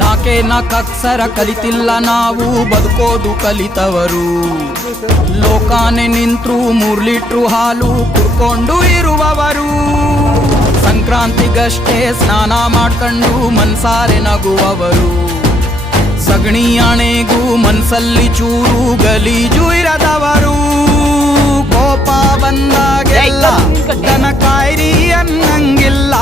ನಾಕೆ ನಾಲ್ಕಕ್ಷರ ಕಲಿತಿಲ್ಲ ನಾವು ಬದುಕೋದು ಕಲಿತವರು. ಲೋಕಾನೆ ನಿಂತ್ರು 3 ಲೀಟ್ರು ಹಾಲು ಕುಡ್ಕೊಂಡು ಇರುವವರು. ಸಂಕ್ರಾಂತಿಗಷ್ಟೇ ಸ್ನಾನ ಮಾಡ್ಕೊಂಡು ಮನ್ಸಾರೆ ನಗುವವರು. ಸಗಣಿ ಆಣೆಗೂ ಮನ್ಸಲ್ಲಿ ಚೂರು ಗಲೀಜು ಇರದವರು. ಕೋಪ ಬಂದಾಗೆಲ್ಲ ದನ ಕಾಯ್ರಿ ಅನ್ನಂಗಿಲ್ಲ.